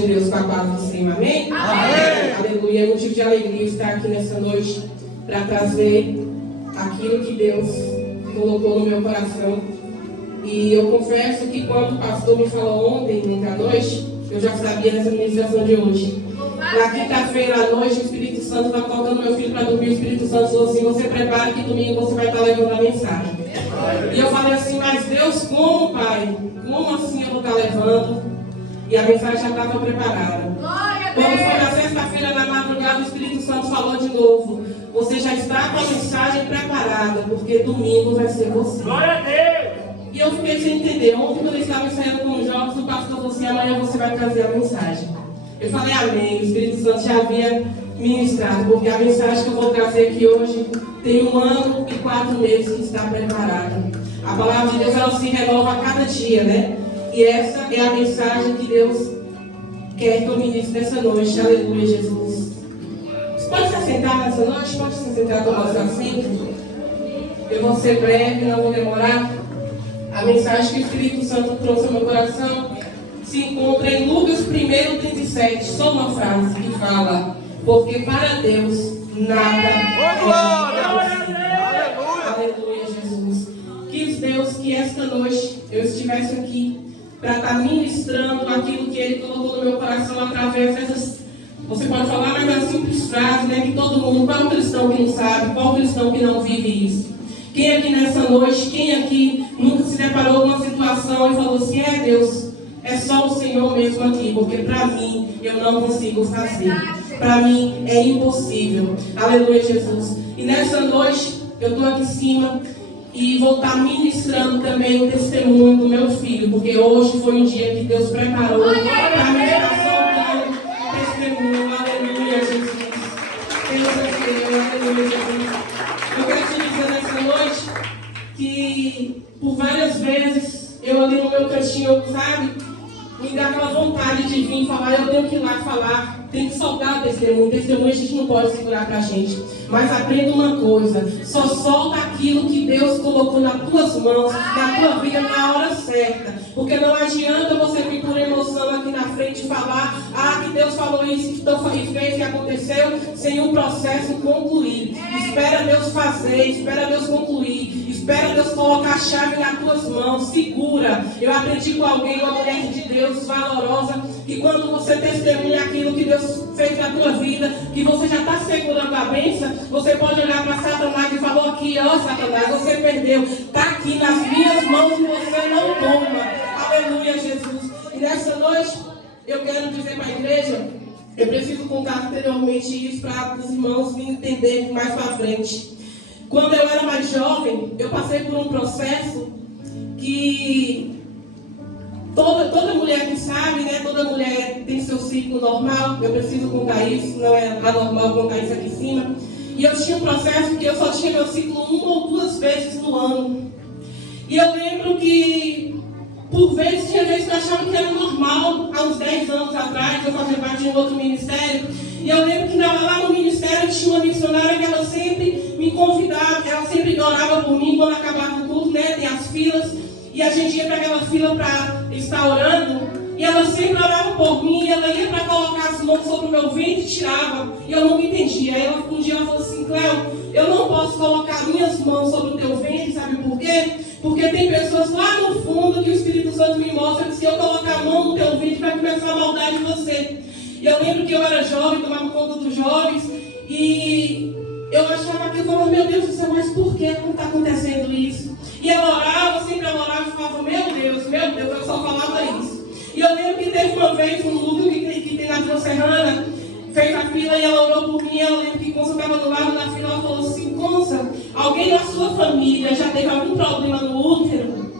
de Deus com a paz do Senhor, amém? Amém! Aleluia, é motivo de alegria estar aqui nessa noite para trazer aquilo que Deus colocou no meu coração. E eu confesso que quando o pastor me falou ontem à noite, eu já sabia dessa ministração de hoje. Na quinta-feira à noite, o Espírito Santo estava colocando meu filho para dormir. O Espírito Santo falou assim: você prepara que domingo você vai estar levando a mensagem. E eu falei assim: mas Deus, como, Pai? Como assim eu vou estar levando? E a mensagem já estava preparada. Quando foi na sexta-feira, na madrugada, o Espírito Santo falou de novo: você já está com a mensagem preparada, porque domingo vai ser você. Glória a Deus! E eu fiquei sem entender. Ontem, quando eu estava ensaiando com os jovens, o pastor falou assim: amanhã você vai trazer a mensagem. Eu falei amém. O Espírito Santo já havia ministrado, porque a mensagem que eu vou trazer aqui hoje tem 1 ano e 4 meses que está preparada. A palavra de Deus, ela se renova a cada dia, né? E essa é a mensagem que Deus quer que eu ministre nessa noite. Aleluia, Jesus. Você pode se assentar nessa noite? Pode se assentar com o seu assento? Eu vou ser breve, não vou demorar. A mensagem que o Espírito Santo trouxe ao meu coração se encontra em Lucas 1:37. Só uma frase que fala: porque para Deus nada é impossível. Aleluia, Jesus. Quis Deus que esta noite eu estivesse aqui para estar ministrando aquilo que Ele colocou no meu coração através dessas, você pode falar, mas é uma simples frase, né? Que todo mundo, qual cristão que não sabe, qual cristão que não vive isso? Quem aqui nessa noite, quem aqui nunca se deparou com uma situação e falou assim: é Deus, é só o Senhor mesmo aqui, porque para mim eu não consigo fazer. Para mim é impossível. Aleluia, Jesus. E nessa noite eu estou aqui em cima e vou estar ministrando também o testemunho do meu filho, porque hoje foi um dia que Deus preparou para me estar soltando testemunho. Aleluia, Jesus. Deus é Deus. Aleluia, Jesus. Eu quero te dizer nessa noite que por várias vezes eu ali no meu cantinho, sabe, me dá aquela vontade de vir falar, eu tenho que ir lá falar, tem que soltar o testemunho. Testemunho a gente não pode segurar pra gente. Mas aprenda uma coisa: só solta aquilo que Deus colocou nas tuas mãos, na tua vida, na hora certa. Porque não adianta você vir por emoção aqui na frente e falar: ah, que Deus falou isso, que fez, que aconteceu, sem um processo concluir. Espera Deus fazer, espera Deus concluir, espera Deus colocar a chave nas tuas mãos, segura. Eu aprendi com alguém, uma mulher de Deus valorosa, que quando você testemunha aquilo que Deus fez na tua vida, que você já está segurando a bênção, você pode olhar para Satanás e falar: aqui, ó Satanás, você perdeu, está aqui nas minhas mãos e você não toma. Aleluia, Jesus. E nessa noite eu quero dizer para a igreja, eu preciso contar anteriormente isso para os irmãos me entenderem mais para frente. Quando eu era mais jovem, eu passei por um processo que toda mulher que sabe, né? Toda mulher tem seu ciclo normal. Eu preciso contar isso, não é anormal contar isso aqui em cima. E eu tinha um processo que eu só tinha meu ciclo 1 ou 2 vezes no ano. E eu lembro que por vezes, tinha vezes que eu achava que era normal. Há uns 10 anos atrás, eu fazia parte de um outro ministério. E eu lembro que lá no ministério tinha uma missionária que ela sempre me convidava, ela sempre orava por mim quando acabava o culto, né? Tem as filas. E a gente ia para aquela fila para estar orando. E ela sempre orava por mim, e ela ia para colocar as mãos sobre o meu ventre e tirava. E eu nunca entendia. Aí um dia ela falou assim: Cléo, eu não posso colocar minhas mãos sobre o teu ventre, sabe por quê? Porque tem pessoas lá no fundo que o Espírito Santo me mostra que se eu colocar a mão no teu ventre vai começar a maldade em você. E eu lembro que eu era jovem, tomava conta dos jovens, e eu achava que eu falava: meu Deus do céu, mas por que não está acontecendo isso? E ela orava, sempre ela orava e falava: meu Deus, eu só falava isso. E eu lembro que teve uma vez um luto que tem na Vila Serrana, fez a fila e ela orou por mim. Eu lembro que quando eu estava do lado da fila, ela falou assim: Consa, alguém na sua família já teve algum problema no útero?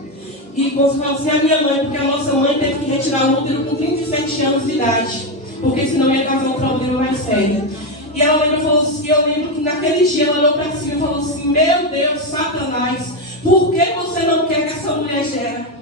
E Consa falou assim: a minha mãe, porque a nossa mãe teve que retirar o útero com 37 anos de idade, porque senão ia causar um problema mais sério. E ela falou assim: eu lembro que naquele dia ela olhou para cima e falou assim: meu Deus, Satanás, por que você não quer que essa mulher gere?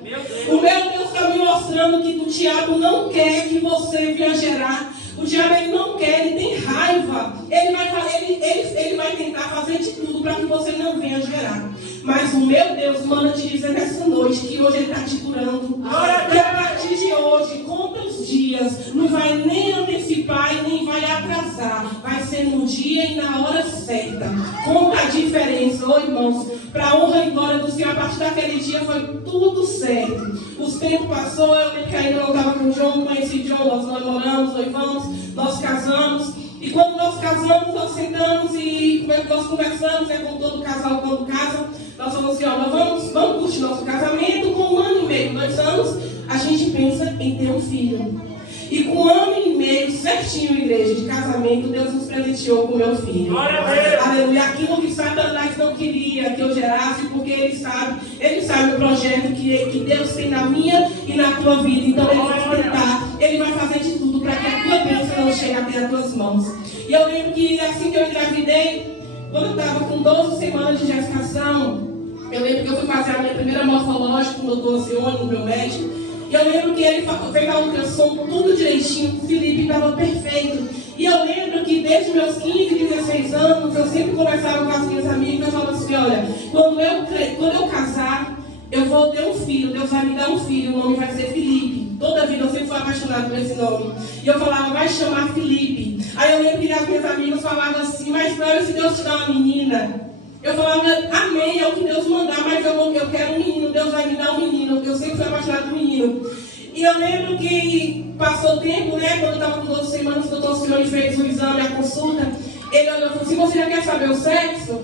O meu Deus está me mostrando que o diabo não quer que você venha gerar. O diabo ele não quer, ele tem raiva. Ele vai tentar fazer de tudo para que você não venha gerar. Mas o meu Deus manda te dizer nessa noite que hoje ele está te curando. Que a partir de hoje, conta os dias, não vai nem antecipar e nem vai atrasar. Vai ser no dia e na hora certa. Conta a diferença, irmãos. Para a honra e glória do Senhor, a partir daquele dia foi tudo certo. Os tempos passou, eu lembro que ainda não estava com o João, conheci o João, nós namoramos, noivamos, nós casamos. E quando nós casamos, nós sentamos e nós conversamos, como todo casal quando casa, nós falamos assim, ó, nós vamos curtir nosso casamento com 1 ano e meio, 2 anos, a gente pensa em ter um filho. E com 1 ano e meio, certinho, igreja, de casamento, Deus nos presenteou com meu filho. Aleluia. Aquilo que Satanás não queria que eu gerasse, porque ele sabe o projeto que Deus tem na minha e na tua vida. Então ele vai tentar, ele vai fazer de tudo para que a tua bênção não chegue até as tuas mãos. E eu lembro que assim que eu engravidei, quando eu estava com 12 semanas de gestação, eu lembro que eu fui fazer a minha primeira morfológica com o doutor Alcione, meu médico. E eu lembro que ele fez a ultrassom tudo direitinho, o Felipe estava perfeito. E eu lembro que desde meus 15, 16 anos, eu sempre conversava com as minhas amigas e falava assim, olha, quando eu casar, eu vou ter um filho, Deus vai me dar um filho, o nome vai ser Felipe. Toda a vida eu sempre fui apaixonada por esse nome. E eu falava, vai chamar Felipe. Aí eu lembro que as minhas amigas falavam assim, mas para se Deus te dá uma menina, eu falava, amém, é o que Deus mandar, mas eu quero um menino, Deus vai me dar um menino. Eu sempre fui apaixonada por menino. E eu lembro que passou o tempo, né, quando eu estava com 12 semanas, o doutor Alcione fez o exame, a consulta. Ele olhou e falou assim, você já quer saber o sexo?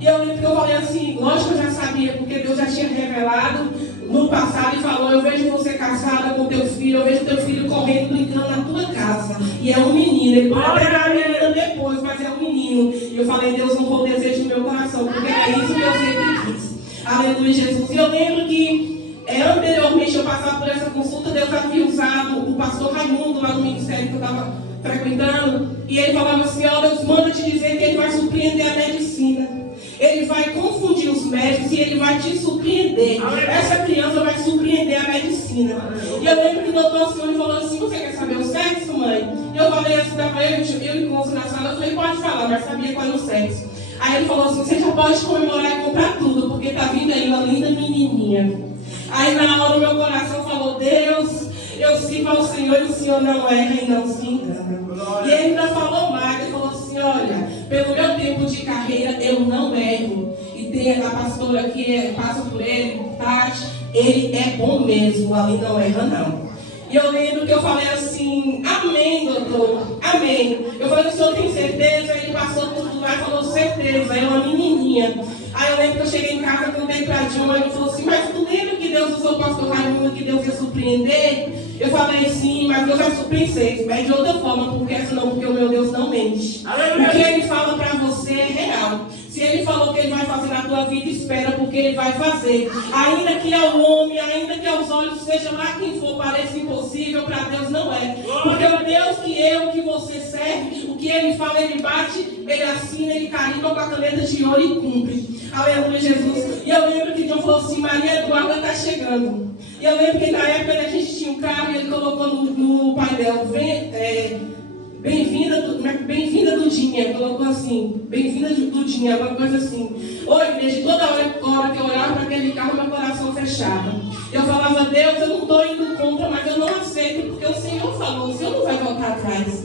E eu lembro que eu falei assim, lógico que eu já sabia, porque Deus já tinha revelado no passado e falou, eu vejo você casada com teu filho, eu vejo teu filho correndo, brincando na tua casa. E é um menino, ele pode pegar a menina depois, mas é um menino. E eu falei, Deus honrou o desejo do meu coração, porque é isso que eu sempre quis. Aleluia, Jesus. E eu lembro que anteriormente eu passava por essa consulta, Deus havia usado o pastor Raimundo lá no ministério que eu estava frequentando, e ele falava assim, ó, Deus manda te dizer que ele vai surpreender a medicina. Ele vai confundir os médicos e ele vai te surpreender. Essa criança vai surpreender a medicina. E eu lembro que o doutor Alcione falou assim, você quer saber o sexo, mãe? E eu falei assim, eu encontro na sala, eu falei, pode falar, mas sabia qual era o sexo. Aí ele falou assim, você já pode comemorar e comprar tudo, porque tá vindo aí uma linda menininha. Aí na hora o meu coração falou, Deus, eu sirvo ao Senhor e o Senhor não erra e não se engana. E ele ainda falou mais, ele falou assim, olha, pelo meu tempo de carreira eu não erro. E tem a pastora que passa por ele, Tati, ele é bom mesmo, ali não erra não. E eu lembro que eu falei assim, amém, doutor, amém. Eu falei, o senhor tem certeza? Ele passou tudo lá e falou, certeza, é uma menininha. Aí eu lembro que eu cheguei em casa, contei pra Dilma, ele falou assim, mas tu lembra que Deus usou o pastor Raimundo, que Deus ia surpreender? Eu falei, sim, mas Deus vai surpreender, mas de outra forma, porque o meu Deus não mente. O que ele fala pra você é real. Se ele falou que ele vai fazer na tua vida, espera, porque ele vai fazer. Ainda que ao homem, ainda que aos olhos, seja lá quem for, pareça impossível, para Deus não é. Porque o Deus que você serve, o que ele fala, ele bate, ele assina, ele carimba com a caneta de ouro e cumpre. Aleluia, Jesus. E eu lembro que Deus falou assim, Maria Eduarda está chegando. E eu lembro que na época a gente tinha um carro e ele colocou no painel, bem-vinda Dudinha, colocou assim, bem-vinda Dudinha, alguma coisa assim. Ô igreja, toda hora que eu olhava para aquele carro, meu coração fechava. Eu falava, Deus, eu não estou indo contra, mas eu não aceito, porque o Senhor falou, o Senhor não vai voltar atrás.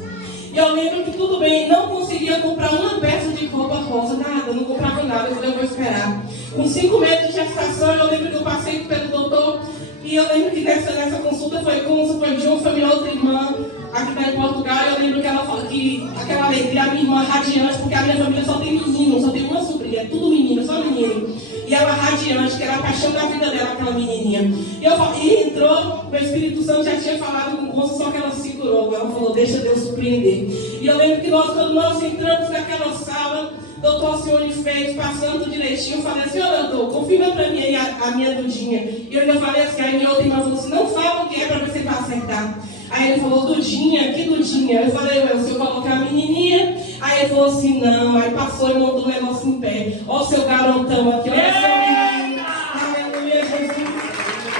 E eu lembro que tudo bem, não conseguia comprar uma peça de roupa rosa, nada, não comprava nada, eu falei, eu vou esperar. Com 5 meses de gestação, eu lembro que eu passei pelo doutor, e eu lembro que nessa consulta foi de uma família, outra irmã, aqui está em Portugal. Eu lembro que ela falou que aquela alegria, a minha irmã radiante, porque a minha família só tem menino, só tem uma sobrinha, é tudo menino, só menino. E ela radiante, que era a paixão da vida dela, aquela menininha. E entrou, o Espírito Santo já tinha falado com o moço, só que ela se segurou. Ela falou, deixa Deus surpreender. E eu lembro que quando nós entramos naquela sala, o doutor Alcione fez, passando direitinho, eu falei assim, ô doutor, confirma para mim aí a minha Dudinha. E eu ainda falei assim, aí minha outra irmã falou assim, não fala o que é para você para acertar. Aí ele falou, Dudinha, que Dudinha? Eu falei, se eu colocar a menininha. Aí ele falou assim, não. Aí passou e montou o negócio em pé. Ó o seu garotão aqui, olha seu menino. Aleluia, Jesus.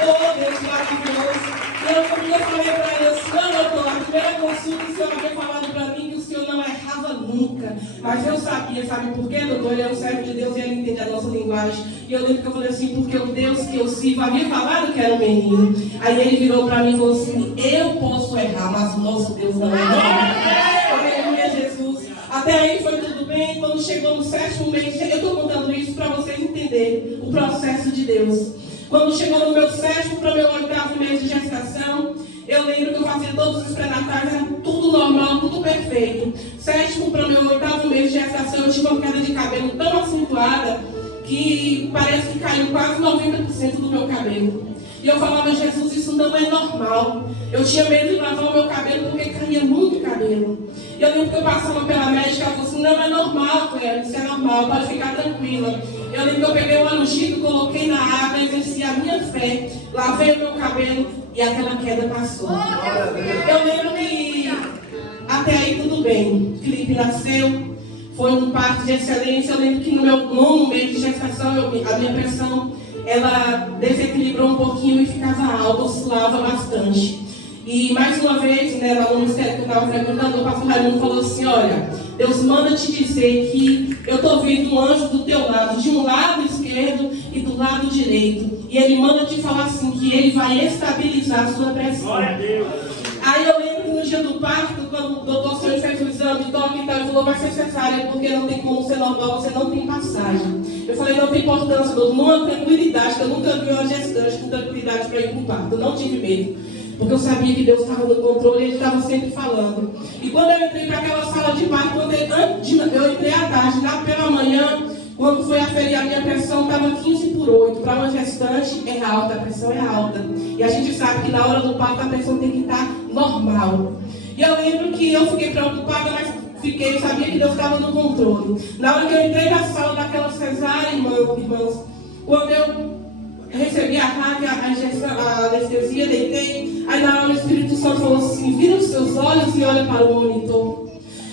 Oh, Deus maravilhoso. E eu falei para ele assim, doutor, a primeira consulta o senhor havia falado para mim que o senhor não errava nunca. Mas eu sabia, sabe por quê, doutor? Ele é um servo de Deus e ele entende a nossa linguagem. E E eu lembro que eu falei assim, porque o Deus que eu sirvo havia falado que era um menino. Aí ele virou para mim e falou assim, eu posso errar, mas o nosso Deus não erra. Aleluia, Jesus. Até aí foi tudo bem. Quando chegou no 7º mês, eu estou contando isso para vocês entenderem o processo de Deus. Quando chegou no meu 7º para o meu 8º mês de gestação, eu lembro que eu fazia todos os pré-natais, era tudo normal, tudo perfeito. 7º para o meu 8º mês de gestação, eu tive uma queda de cabelo tão acentuada que parece que caiu quase 90% do meu cabelo. E eu falava, Jesus, isso não é normal. Eu tinha medo de lavar o meu cabelo porque caía muito cabelo. E eu lembro que eu passava pela médica, ela falou assim, não é normal, Cléia, isso é normal, pode ficar tranquila. Eu lembro que eu peguei um angico, coloquei na água, exerci a minha fé, lavei o meu cabelo e aquela queda passou. Eu lembro que até aí tudo bem. Felipe nasceu, foi um parto de excelência. Eu lembro que no meu 9º mês de gestação, a minha pressão, ela desequilibrou um pouquinho e ficava alta, oscilava bastante. E mais uma vez, né, lá no ministério que eu estava frequentando, o pastor Raimundo falou assim, olha, Deus manda te dizer que eu estou vendo um anjo do teu lado, de um lado esquerdo e do lado direito. E ele manda te falar assim, que ele vai estabilizar a sua pressão. Glória a Deus. Aí eu lembro que no dia do parto, quando o doutor Senhor fez o exame de toque e tal, ele falou, vai ser cesárea, porque não tem como ser normal, você não tem passagem. Eu falei, não tem importância, doutor, numa tranquilidade, que eu nunca vi uma gestante com tranquilidade para ir para o parto, eu não tive medo. Porque eu sabia que Deus estava no controle e Ele estava sempre falando. E quando eu entrei para aquela sala de parto, eu entrei à tarde, pela manhã, quando foi aferir a minha pressão, estava 15/8. Para uma gestante é alta, a pressão é alta. E a gente sabe que na hora do parto a pressão tem que estar normal. E eu lembro que eu fiquei preocupada, mas sabia que Deus estava no controle. Na hora que eu entrei na sala daquela cesárea, irmãos, quando eu recebi a rádio, a injeção, a anestesia, deitei. Aí na hora o Espírito Santo falou assim, vira os seus olhos e olha para o monitor.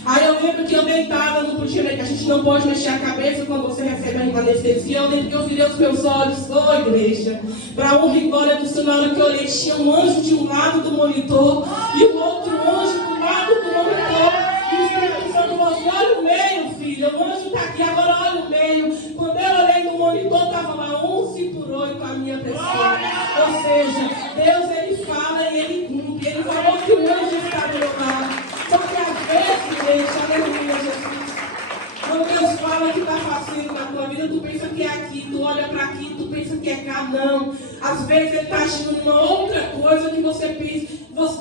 Aí eu lembro que eu deitada, não podia, a gente não pode mexer a cabeça quando você recebe a anestesia. Eu lembro que eu virei os meus olhos, igreja, para a honra e glória do Senhor. Na hora que eu olhei, tinha um anjo de um lado do monitor e o outro anjo do lado do monitor. E o Espírito Santo falou assim, olha o meio, filho, o anjo está aqui, agora olha o meio. Quando eu olhei no monitor, estava lá 11/8 a minha pressão. Ou seja, Deus, Ele fala e Ele cumpre. Ele falou que o anjo está do meu lado. Só que às vezes, gente, aleluia, Jesus, quando Deus fala que está fazendo na tua vida, tu pensa que é aqui, tu olha para aqui, tu pensa que é cá, não. Às vezes Ele está agindo numa outra coisa que você pensa,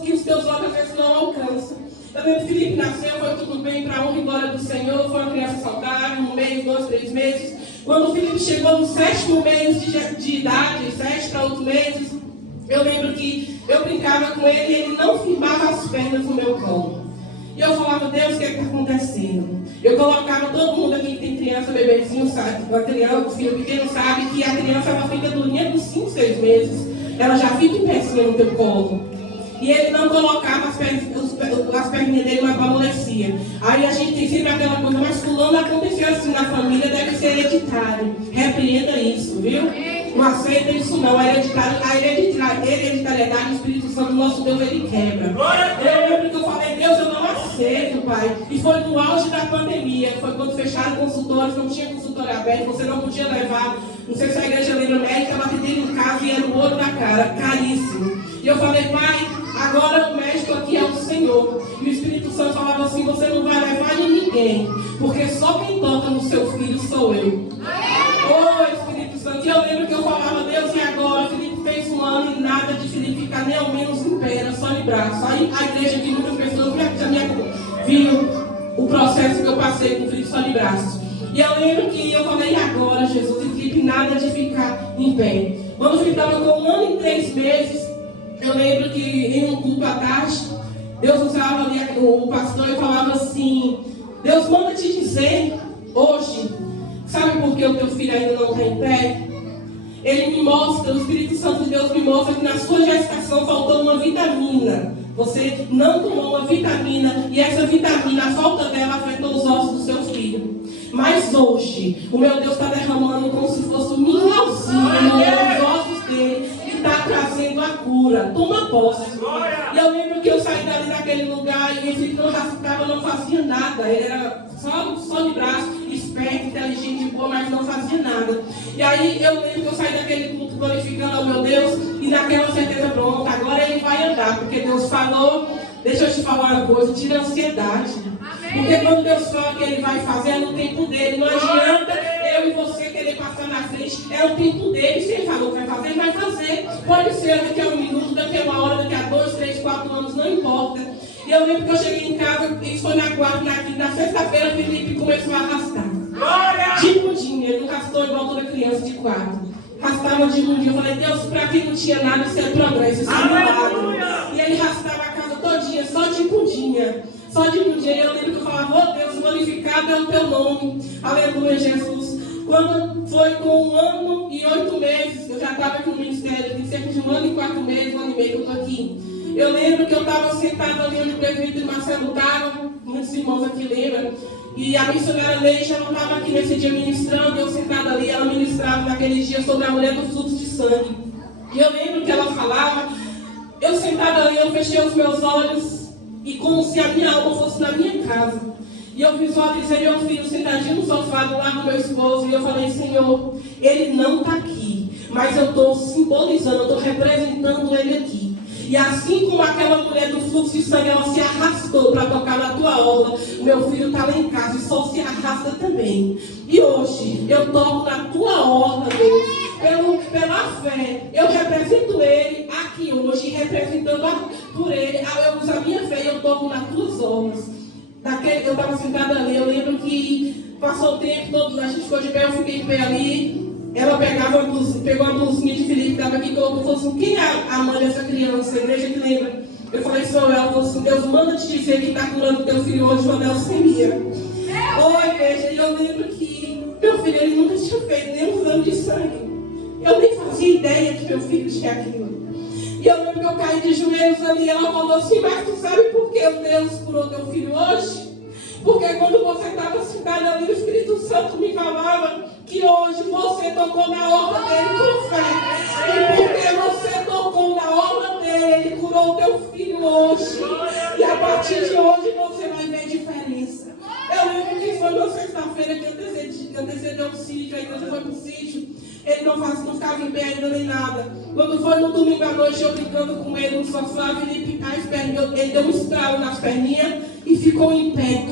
que os teus olhos às vezes não alcançam. Eu lembro que Felipe nasceu, foi tudo bem, para a honra e glória do Senhor, foi uma criança saudável, 1 mês, 2, 3 meses. Quando o Felipe chegou no 7º mês de idade, 7 para 8 meses, eu lembro que eu brincava com ele e ele não firmava as pernas no meu colo. E eu falava, Deus, o que é que está acontecendo? Eu colocava todo mundo aqui que tem criança, bebezinho, sabe? Uma criança, o filho pequeno sabe que a criança ela fica durinha com 5, 6 meses. Ela já fica em pezinha no teu colo. E ele não colocava as perninhas dele, mas amolecia. Aí a gente tem sempre aquela coisa, mas fulano aconteceu assim na família, deve ser hereditário. Repreenda isso, viu? Não aceita isso não. A hereditariedade do Espírito Santo, nosso Deus, Ele quebra. Eu lembro que eu falei, Deus, eu não aceito, Pai. E foi no auge da pandemia, foi quando fecharam consultórios, não tinha consultório aberto, você não podia levar. Não sei se a igreja lembra, médica, ela atendendo em casa e era o olho da cara, caríssimo. E eu falei, Pai, agora o médico aqui é o Senhor. E o Espírito Santo falava assim, você não vai levar de ninguém, porque só quem toca no seu filho sou eu. Espírito Santo. E eu lembro que eu falava, Deus, e agora? Felipe fez 1 ano e nada de Felipe ficar nem ao menos em pé, era só de braço. Aí a igreja aqui, muitas pessoas viram o processo que eu passei com o Felipe só de braços. E eu lembro que eu falei, e agora, Jesus? E Felipe nada de ficar em pé. Quando o Felipe estava com 1 ano e 3 meses, eu lembro que em um culto à tarde, Deus usava ali o pastor e falava assim, Deus manda te dizer hoje, sabe por que o teu filho ainda não está em pé? Ele me mostra, o Espírito Santo de Deus me mostra que na sua gestação faltou uma vitamina. Você não tomou uma vitamina e essa vitamina, a falta dela afetou os ossos do seu filho. Mas hoje, o meu Deus está derramando como se fosse um minhãozinho nos ossos dele e está trazendo a cura. Toma posse. E eu lembro que eu saí dali naquele lugar e ele não rascava, não fazia nada. Ele era só de braço, esperta, inteligente, boa, mas não fazia nada. E aí eu lembro que eu saí daquele culto glorificando ao meu Deus e naquela certeza, pronto, agora ele vai andar, porque Deus falou. Deixa eu te falar uma coisa, tira a ansiedade. Porque quando Deus fala que ele vai fazer, é no tempo dele. Não adianta eu e você querer passar na frente, é o tempo dele. Se ele falou que vai fazer, ele vai fazer. Pode ser daqui a um minuto, daqui a uma hora, daqui a 2, 3, 4 anos, não importa. E eu lembro que eu cheguei em casa, isso foi na quarta, na sexta-feira, Felipe começou a arrastar. De mundinho, ele não arrastou igual toda criança de quarto. Arrastava de mundinho. Eu falei, Deus, pra quem não tinha nada, isso é progresso, isso é milagre. E ele arrastava a casa todinha, só de mundinha. Só de mundinha. E eu lembro que eu falava, oh Deus, glorificado é o teu nome. Aleluia, Jesus. Quando foi com 1 ano e 8 meses, eu já estava aqui no ministério, tem cerca de 1 ano e 4 meses, 1 ano e meio que eu estou aqui. Eu lembro que eu estava sentado ali onde o prefeito Marcelo estava, muitos irmãos aqui lembram, e a missionária Leite já não estava aqui nesse dia ministrando, eu sentada ali, ela ministrava naquele dia sobre a mulher do fluxo de sangue. E eu lembro que ela falava, eu sentada ali, eu fechei os meus olhos, e como se a minha alma fosse na minha casa. E eu visualizei meu filho sentadinho no sofá do lado do meu esposo, e eu falei, Senhor, ele não está aqui, mas eu estou simbolizando, eu estou representando ele aqui. E assim como aquela mulher do fluxo de sangue, ela se arrastou para tocar na tua orla, o meu filho está lá em casa e só se arrasta também. E hoje, eu toco na tua orla, Deus, pela fé. Eu represento ele aqui hoje, representando por ele, eu uso a minha fé e eu toco nas tuas orlas. Eu estava sentada ali, eu lembro que passou o tempo todo, a gente ficou de pé, eu fiquei em pé ali. Ela pegou a blusinha de Felipe que estava aqui e colocou e falou assim, quem é a mãe dessa criança? A igreja que lembra? Eu falei, sou ela. Ela falou assim, Deus manda te dizer que está curando teu filho hoje de uma leucemia. Oi, igreja, e eu lembro que meu filho ele nunca tinha feito nenhum exame de sangue. Eu nem fazia ideia que meu filho tinha aquilo. E eu lembro que eu caí de joelhos ali e ela falou assim, mas tu sabe por que Deus curou teu filho hoje? Porque quando você estava sentada ali, o Espírito Santo me falava que hoje você tocou na orla dele com fé. E porque você tocou na orla dele, ele curou teu filho hoje. E a partir de hoje você vai ver diferença. Eu lembro que foi na sexta-feira que antecedeu o sítio, a igreja foi pro sítio. Ele não ficava em pé ainda nem nada. Quando foi no domingo à noite, eu brincando com ele no sofá, Felipe, ele deu um estralo nas perninhas e ficou em pé.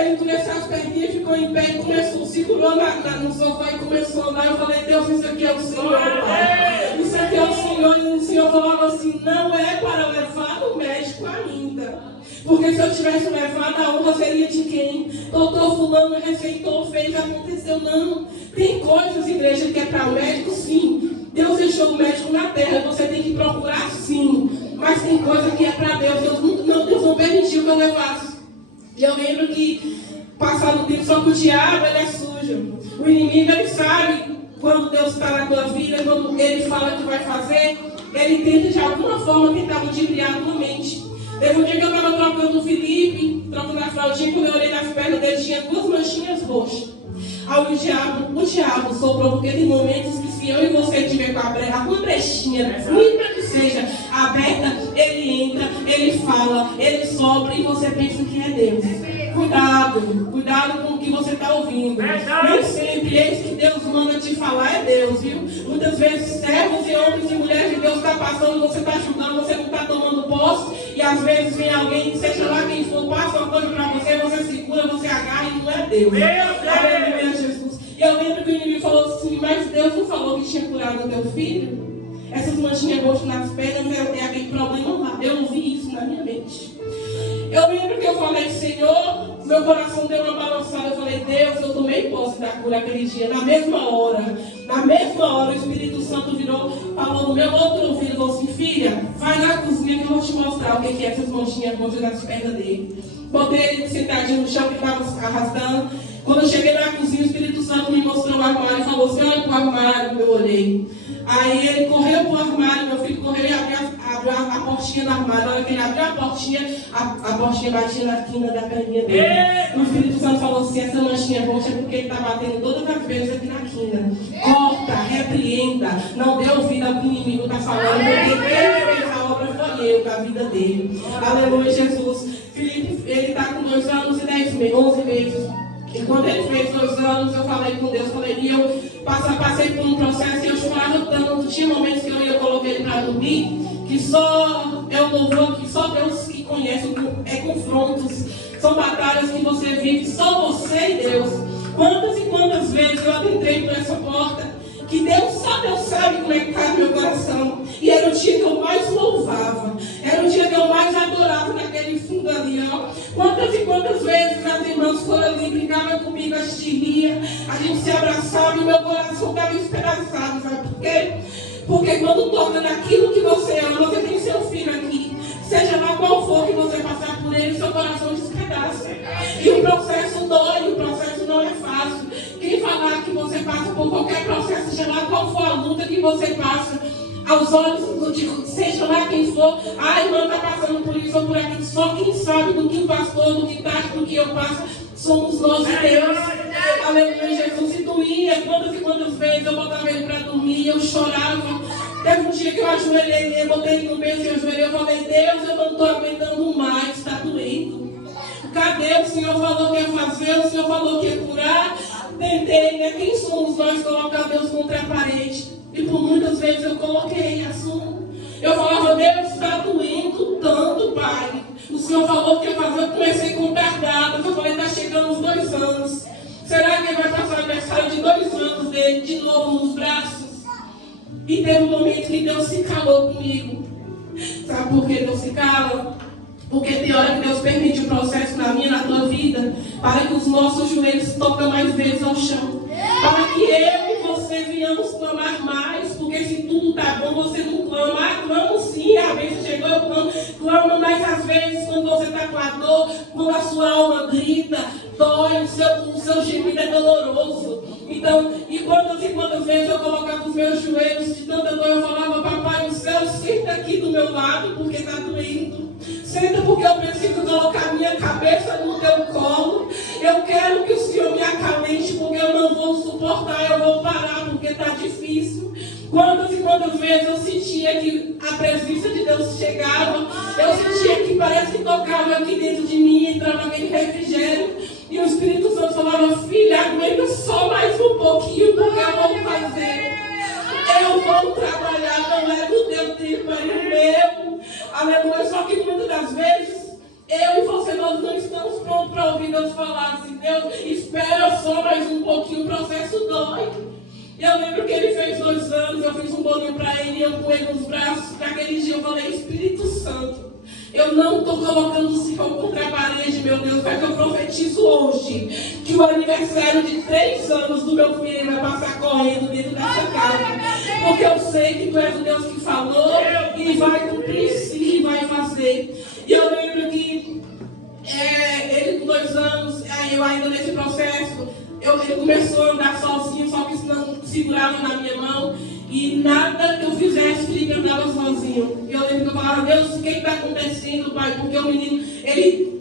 Ele endureceu as perninhas e ficou em pé e começou, segurou no sofá e começou a andar. Eu falei, Deus, isso aqui é o Senhor, Pai. Isso aqui é o Senhor. E o Senhor falava assim, não é para levar no médico ainda. Porque se eu tivesse levado, a honra seria de quem? Doutor fulano receitou, fez, aconteceu. Não. Tem coisas, igreja, que é para o médico, sim. Deus deixou o médico na terra, você tem que procurar, sim. Mas tem coisa que é para Deus. Deus não permitiu que eu levasse. E eu lembro que, passado o tempo, só que o diabo, ele é sujo. O inimigo, ele sabe quando Deus está na tua vida, quando ele fala que vai fazer, ele tenta de alguma forma tentar ludibriar a tua mente. Teve um dia que eu estava trocando o Felipe, trocando a fraldinha, quando eu olhei nas pernas dele, tinha 2 manchinhas roxas. Aí o diabo soprou, porque tem momentos que se eu e você tiver com uma brechinha, mínima que seja, aberta, ele entra, ele fala, ele sopra e você pensa que é Deus. Cuidado com o que você está ouvindo. Nem sempre esse que Deus manda te falar é Deus, viu? Muitas vezes servos e homens e mulheres de Deus está passando, você está julgando, você não está tomando posse, e às vezes vem alguém, seja lá quem for, passa uma coisa para você segura, você agarra e não é Deus. Aleluia, Jesus. E eu lembro que o inimigo falou assim, mas Deus não falou que tinha curado o teu filho? Essas manchinhas roxas nas pernas é aquele problema lá. Eu ouvi isso na minha mente. Eu lembro que eu falei, Senhor, meu coração deu uma balançada. Eu falei, Deus, eu tomei posse da cura aquele dia. Na mesma hora, o Espírito Santo virou, falou no meu outro ouvido, falou assim, filha, vai na cozinha que eu vou te mostrar o que é essas manchinhas roxas nas pernas dele. Botei ele sentadinho no chão que estava arrastando. Quando eu cheguei na cozinha, o Espírito Santo me mostrou o armário e falou assim, olha para o armário. Eu olhei. Aí ele correu para o armário, meu filho correu e abriu a portinha do armário. Na hora que ele abriu a portinha batia na quina da perninha dele. E o Espírito Santo falou assim, essa manchinha roxa é porque ele está batendo todas as vezes aqui na quina. Corta, repreenda, não dê ouvido ao que o inimigo está falando, porque quem fez a obra foi eu, da vida dele. Aleluia, Jesus. Felipe, ele está com 2 anos e 11 meses. E quando ele fez 2 anos, eu falei com Deus, e eu passei por um processo e eu chorava tanto. Tinha momentos que eu coloquei ele para dormir, que só eu louvor, que só Deus que conhece, confrontos, são batalhas que você vive, só você e Deus. Quantas e quantas vezes eu adentrei por essa porta, que só Deus sabe como é que está meu coração. E era o dia que eu mais louvava, era o dia que eu mais adorava naquele fundo ali, ó. Quantas e quantas vezes as irmãs foram ali, brincavam comigo, a gente ria, a gente se abraçava e meu coração estava espedaçado, sabe por quê? Porque quando toca naquilo que você ama, você tem seu filho aqui, seja lá qual for que você passar por ele, seu coração despedaça. E o processo dói, o processo não é fácil. Quem falar que você passa por qualquer processo, seja lá qual for a luta que você passa, aos olhos, seja lá quem for, a irmã está passando por isso ou por aquilo, só quem sabe do que o pastor, do que Tati, do que eu passo, somos nós e Deus. Aleluia, Jesus. E doía, quantas e quantas vezes eu botava ele para dormir, eu chorava. Teve um dia que eu ajoelhei, eu botei ele no berço e eu ajoelhei, eu falei, Deus, eu não estou aguentando mais, está doendo. Cadê? O Senhor falou que ia fazer, o Senhor falou que ia curar. Tentei, né? Quem somos nós colocar Deus contra a parede? E por muitas vezes eu coloquei, assumo. Eu falava, Deus, está doendo tanto, Pai. O Senhor falou que ia fazer, eu comecei a contar datas. Eu falei, está chegando os 2 anos. Será que ele vai passar o aniversário de 2 anos dele de novo nos braços? E teve um momento que Deus se calou comigo. Sabe por que Deus se cala? Porque tem hora que Deus permite um processo na minha, na tua vida, para que os nossos joelhos toquem mais vezes ao chão. Para que eu e você venhamos clamar mais. Porque se tudo está bom, você não clama. Ah, clamo sim, a vez chegou, eu clamo. Clama, mas às vezes, quando você está com a dor, quando a sua alma grita, dói, o seu gemido é doloroso. Então, e quantas vezes eu colocava os meus joelhos de tanta dor, eu falava, papai do céu, senta aqui do meu lado, porque está doendo. Senta porque eu preciso colocar minha cabeça no teu colo. Eu quero que o Senhor me acalente, porque eu não vou suportar, eu vou parar, porque está difícil. Quantas e quantas vezes eu sentia que a presença de Deus chegava, eu sentia que parece que tocava aqui dentro de mim, entrava aquele refrigério, e o Espírito Santo falava, filha, aguenta só mais um pouquinho, porque eu vou fazer. Eu vou trabalhar, não é do teu tempo, é do meu. Aleluia. Só que muitas das vezes, eu e você, nós não estamos prontos para ouvir Deus falar assim, Deus, espera só mais um pouquinho, o processo dói. Eu lembro que ele fez 2 anos, eu fiz um bolinho para ele, e eu com ele nos braços. Naquele dia eu falei, Espírito Santo, eu não estou colocando o Senhor contra a parede, meu Deus, mas eu profetizo hoje que o aniversário de 3 anos do meu filho vai passar correndo dentro dessa casa. Porque eu sei que tu és o Deus que falou e vai cumprir sim, e vai fazer. E eu lembro que ele com 2 anos, aí eu ainda nesse processo, ele começou a andar sozinho, só que isso não segurava na minha mão. E nada que eu fizesse, Felipe andava sozinho. E eu lembro que eu falava, Deus, o que está acontecendo, Pai? Porque o menino,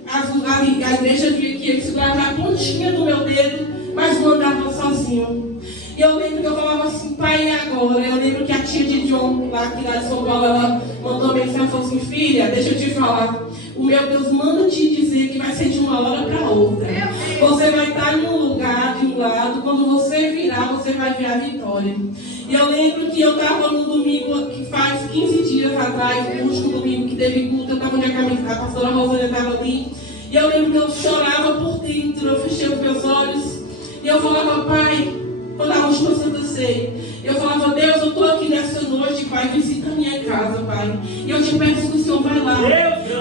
a igreja via que ele segurava a pontinha do meu dedo, mas não andava sozinho. E eu lembro que eu falava assim, Pai, e agora? Eu lembro que a tia de John, lá aqui lá de São Paulo, ela mandou mensagem e falou assim, filha, deixa eu te falar. O meu Deus manda te dizer que vai ser de uma hora para outra. Você vai estar em um lugar, de um lado, quando você virar, você vai ver a vitória. E eu lembro que eu estava no domingo, que faz 15 dias atrás, no último domingo que teve culto, eu estava onde a pastora Rosânia estava ali. E eu lembro que eu chorava por dentro, eu fechei os meus olhos. E eu falava, Pai, quando a última Santa Ceia, eu falava, Deus, eu estou aqui nessa noite, Pai, visita a minha casa, Pai. E eu te peço que o Senhor vai lá.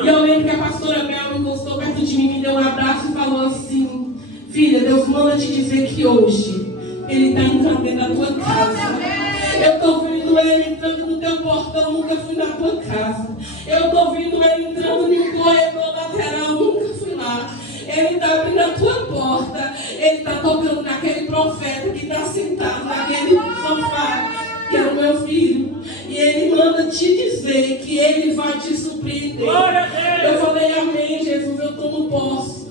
E eu lembro que a pastora Bel encostou perto de mim, me deu um abraço e falou assim, filha, Deus manda te dizer que hoje Ele está entrando dentro da tua casa. Eu estou vendo Ele entrando no teu portão, nunca fui na tua casa. Eu estou vendo Ele entrando no corredor lateral, nunca fui lá. Ele está abrindo a tua porta, Ele está tocando naquele profeta que está sentado naquele sofá, que é o meu filho. E Ele manda te dizer que Ele vai te surpreender. Eu falei, amém, Jesus, eu tomo posse.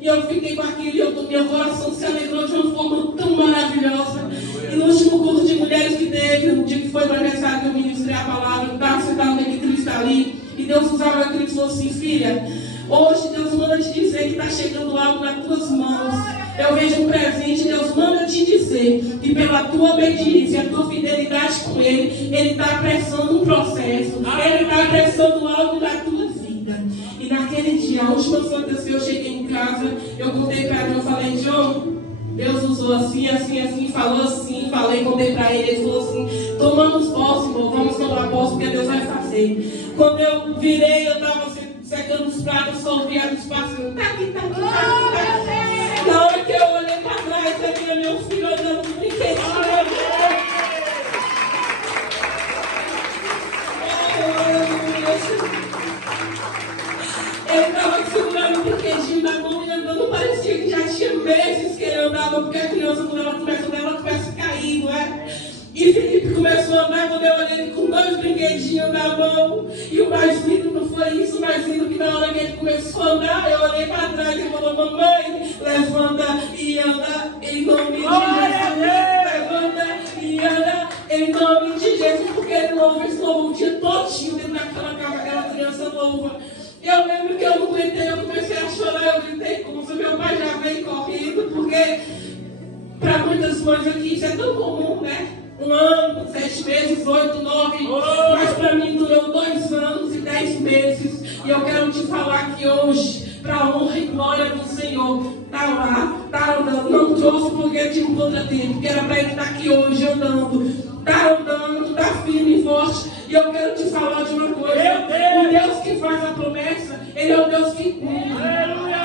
E eu fiquei com aquilo, meu coração se alegrou de uma forma tão maravilhosa. E no último culto de mulheres que teve, no dia que foi o aniversário que eu ministrei a palavra, eu estava sentado naquele Cristo ali, e Deus usava aquilo e falou assim, filha, hoje Deus manda te dizer que está chegando algo nas tuas mãos. Eu vejo um presente, Deus manda te dizer que pela tua obediência, a tua fidelidade com Ele, Ele está apressando um processo, Ele está apressando algo da tua vida. E naquele dia, a última fantasia, eu cheguei em casa, eu contei para ele, eu falei, João, Deus usou assim, assim, assim, falou assim, falei, contei para ele, ele falou assim, tomamos posse, irmão, vamos tomar posse, porque Deus vai fazer. Quando eu virei, eu estava secando os pratos, só ouvia dos passinhos, tá aqui, tá aqui, tá aqui, tá aqui. Na hora que eu olhei para trás, eu via meu filho andando com brinquedinho. Ele estava segurando o brinquedinho na mão e andando, parecia que já tinha meses que ele andava, porque a criança, quando ela começa a cair, não é? E Felipe começou a andar, quando eu olhei ele com 2 brinquedinhos na mão. E o mais lindo não foi isso, o mais lindo que na hora que ele começou a andar, eu olhei para trás e falou, mamãe, levanta e anda em nome de Jesus. Levanta e anda em nome de Jesus, porque ele louva esse louvor o dia todinho dentro daquela casa, aquela criança louva. Eu lembro que eu não aguentei, eu comecei a chorar, eu gritei como se meu pai já veio correndo, porque para muitas mães aqui isso é tão comum, né? 1 ano, 7 meses, 8, 9, mas para mim durou 2 anos e 10 meses. E eu quero te falar que hoje, para a honra e glória do Senhor, está lá, está andando. Não trouxe porque tinha um contratempo, porque era para ele estar aqui hoje andando. Está andando, está firme e forte. E eu quero te falar de uma coisa: o Deus que faz a promessa, Ele é o Deus que cumpre.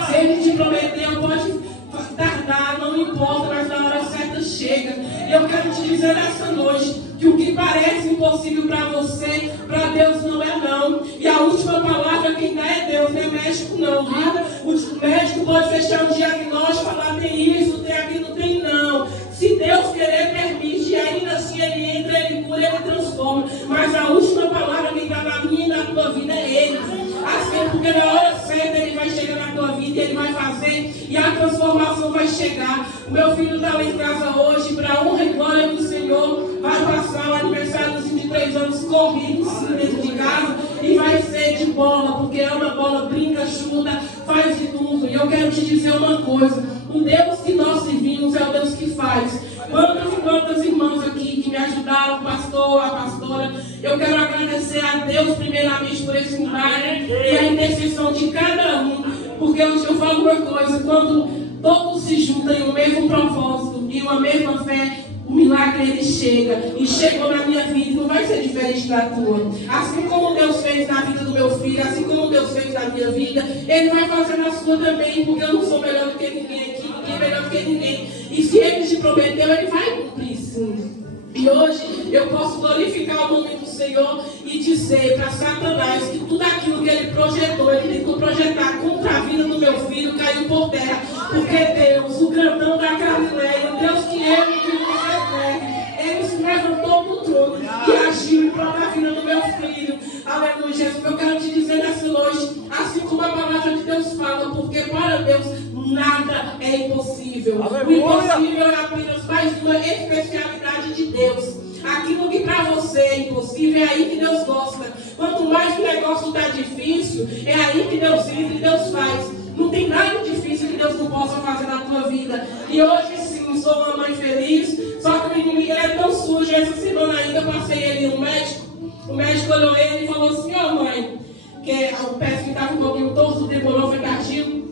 Se Ele te prometeu, pode tardar, não importa, mas na hora certa chega. E eu quero te dizer nessa noite que o que parece impossível para você, para Deus não é não. E a última palavra quem dá é Deus, não é médico não, viu? O médico pode fechar um diagnóstico, falar tem isso, tem aquilo, tem não. Se Deus querer, permite, e ainda assim Ele entra, Ele cura, Ele transforma. Mas a última palavra quem dá na minha e na tua vida é Ele. Assim, porque na hora certa Ele vai chegar na tua vida, Ele vai fazer e a transformação vai chegar. O meu filho está lá em casa hoje, para a honra e glória do Senhor, vai passar o aniversário dos 23 anos corrido, sim, dentro de casa, e vai ser de bola, porque ama bola, brinca, chuta, faz de tudo. E eu quero te dizer uma coisa: o Deus que nós servimos é o Deus que faz. Quantas e quantas irmãs aqui que me ajudaram, o pastor, a pastora, eu quero agradecer a Deus primeiramente por esse milagre e a intercessão de cada um, porque eu falo uma coisa: quando todos se juntam em um mesmo propósito e uma mesma fé, o milagre ele chega, e chegou na minha vida, não vai ser diferente da tua. Assim como Deus fez na vida do meu filho, assim como Deus fez na minha vida, Ele vai fazer na sua também, porque eu não sou melhor do que ninguém aqui, ninguém é melhor do que ninguém. E se Ele te prometeu, Ele vai cumprir sim. E hoje eu posso glorificar o nome do Senhor e dizer para Satanás que tudo aquilo que ele projetou, ele tentou projetar contra a vida do meu filho, caiu por terra. Porque Deus, o grandão da Galileia, o Deus que eu e que você serve, Ele se levantou do trono e agiu em prol da vida do meu filho. Aleluia, Jesus. Eu quero te dizer nessa noite, assim como a palavra de Deus fala, porque para Deus nada é impossível. O impossível é apenas mais uma especialidade de Deus. Aquilo que para você é impossível, é aí que Deus gosta. Quanto mais o negócio está difícil, é aí que Deus entra e Deus faz. Não tem nada difícil que Deus não possa fazer na tua vida. E hoje sim, sou uma mãe feliz. Só que o inimigo é tão sujo. Essa semana ainda eu passei ele no médico. O médico olhou ele e falou assim: ó mãe, que o pezinho estava um pouquinho torto, demorou, foi tardio.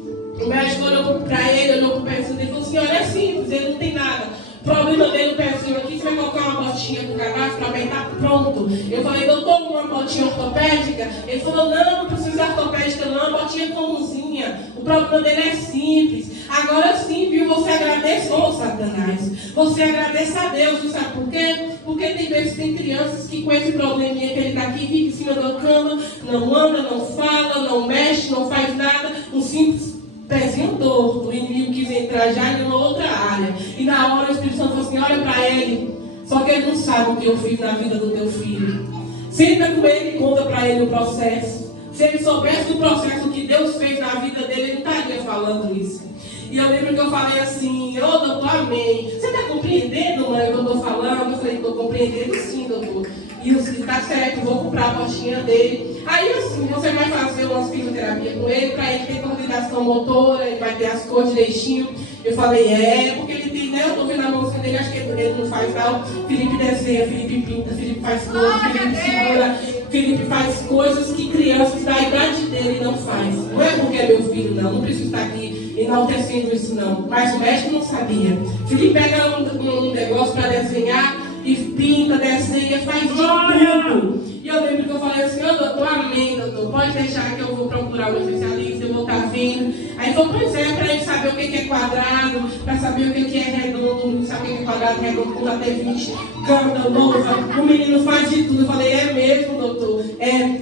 O médico olhou para ele, olhou para o pezinho dele e falou assim: olha, é simples, ele não tem nada. O problema dele, o pezinho aqui, você vai colocar uma botinha com cadastro para bem, tá pronto. Eu falei: doutor, uma botinha ortopédica? Ele falou: não precisa ortopédica não, botinha comumzinha. O problema dele é simples. Agora sim, viu, você agradece, ô Satanás, você agradece a Deus, viu, sabe por quê? Porque tem vezes, tem crianças que com esse probleminha que ele está aqui, fica em cima da cama, não anda, não fala, não mexe, não faz nada, um simples pezinho torto. O inimigo quis entrar já em uma outra área. E na hora o Espírito Santo falou assim: olha para ele. Só que ele não sabe o que eu fiz na vida do teu filho. Senta com ele e conta para ele o processo. Se ele soubesse do processo que Deus fez na vida dele, ele não estaria falando isso. E eu lembro que eu falei assim: ô doutor, amém. Você está compreendendo, mãe, o que eu estou falando? Eu falei: estou compreendendo sim, doutor. E está certo, vou comprar a botinha dele. Aí assim, você vai fazer umas fisioterapias com ele, para ele ter coordenação motora, ele vai ter as cores direitinho. Eu falei, porque ele tem, né? Eu tô vendo a mãozinha dele, acho que ele não faz tal. Felipe desenha, Felipe pinta, Felipe faz coisa, Felipe segura, Felipe faz coisas que crianças da idade dele não faz. Não é porque é meu filho, não preciso estar aqui enaltecendo isso, não. Mas o mestre não sabia. Felipe pega um negócio para desenhar e pinta, desenha, faz de tudo. E eu lembro que eu falei assim, doutor, amém, doutor, pode deixar que eu vou procurar um especialista, eu vou estar vendo. Aí falou, pois é, para ele saber o que é quadrado, para saber o que é redondo, saber o que é quadrado, redondo, com até 20, canta, louva, o menino faz de tudo. Eu falei, é mesmo, doutor.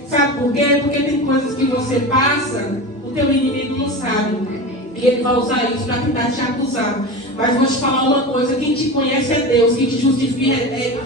Sabe por quê? Porque tem coisas que você passa, o teu inimigo não sabe. E ele vai usar isso para tentar te acusar. Mas vou te falar uma coisa, quem te conhece é Deus, quem te justifica é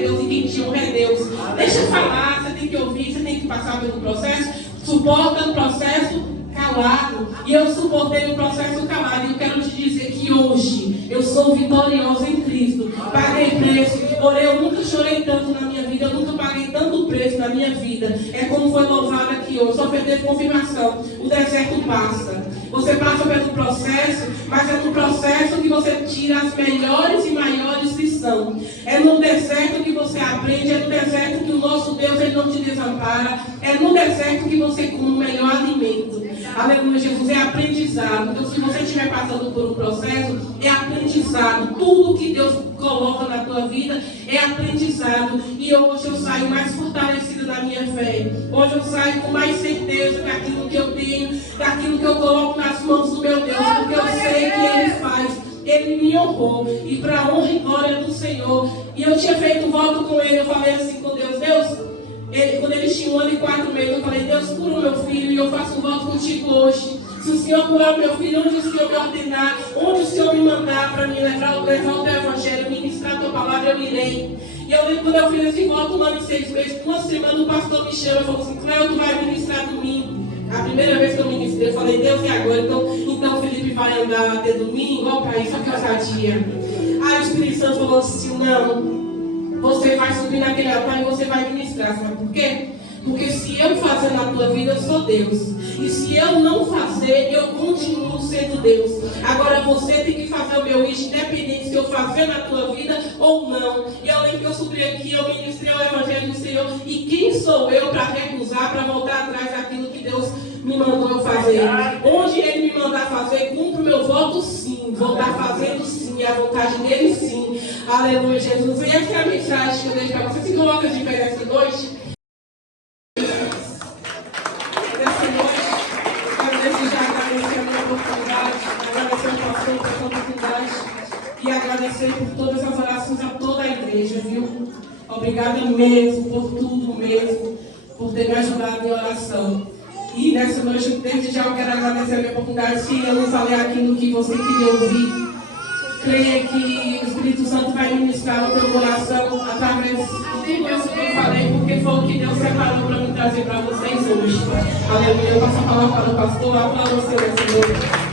Deus e quem te honra é Deus. Deixa eu falar, você tem que ouvir, você tem que passar pelo processo, suporta o processo calado. E eu suportei o processo calado. E eu quero te dizer que hoje eu sou vitoriosa em Cristo. Paguei preço, porém eu nunca chorei tanto na minha vida, eu nunca paguei tanto preço na minha vida. É como foi louvado aqui hoje, só teve confirmação. O deserto passa. Você passa pelo processo, mas é no processo que você tira as melhores e maiores lições. É no deserto que você aprende, é no deserto que o nosso Deus ele não te desampara. É no deserto que você come o melhor alimento. Aleluia, Jesus, é aprendizado. Então, se você estiver passando por um processo, é aprendizado. Tudo que Deus coloca na tua vida é aprendizado. E hoje eu saio mais fortalecida na minha fé. Hoje eu saio com mais certeza daquilo que eu tenho, daquilo que eu coloco nas mãos do meu Deus, porque eu sei que Ele faz. Ele me honrou, e para a honra e glória do Senhor. E eu tinha feito um voto com Ele, eu falei assim com Deus, quando ele tinha 1 ano e 4 meses, eu falei, Deus, cura o meu filho, e eu faço um voto contigo hoje. Se o Senhor curar o meu filho, onde o Senhor me ordenar, onde o Senhor me mandar para me levar o teu evangelho, ministrar a tua palavra, eu irei. E eu lembro quando eu fiz esse voto, 1 ano e 6 meses, uma semana o pastor me chama e falou assim, Cléo, tu vai ministrar domingo. A primeira vez que eu ministrei, eu falei, Deus, e agora? Então Felipe vai andar até domingo, igual para isso, que ousadia. Aí o Espírito Santo falou assim, não, você vai subir naquele altar e você vai ministrar. Sabe por quê? Porque se eu fazer na tua vida, eu sou Deus. E se eu não fazer, eu continuo sendo Deus. Agora você tem que fazer o meu wish, independente se eu fazer na tua vida ou não. E eu lembro que eu subi aqui, eu ministrei o Evangelho do Senhor. E quem sou eu para recusar, para voltar atrás daquilo que Deus me mandou eu fazer? Onde Ele me mandar fazer, cumpro o meu voto sim. Vou estar fazendo sim, a vontade dele sim. Aleluia, Jesus. E essa é a mensagem que eu deixo para você. Se coloca de pé nessa noite. E agradecer por todas as orações a toda a igreja, viu? Obrigada mesmo, por tudo mesmo, por ter me ajudado em oração. E nessa noite, desde já, eu quero agradecer a minha oportunidade. Se eu não falei aquilo que você queria ouvir, creia que o Espírito Santo vai ministrar no teu coração através de tudo isso que eu falei, porque foi o que Deus separou para me trazer para vocês hoje. Aleluia. Eu passo a palavra para o pastor, aplauda o Senhor.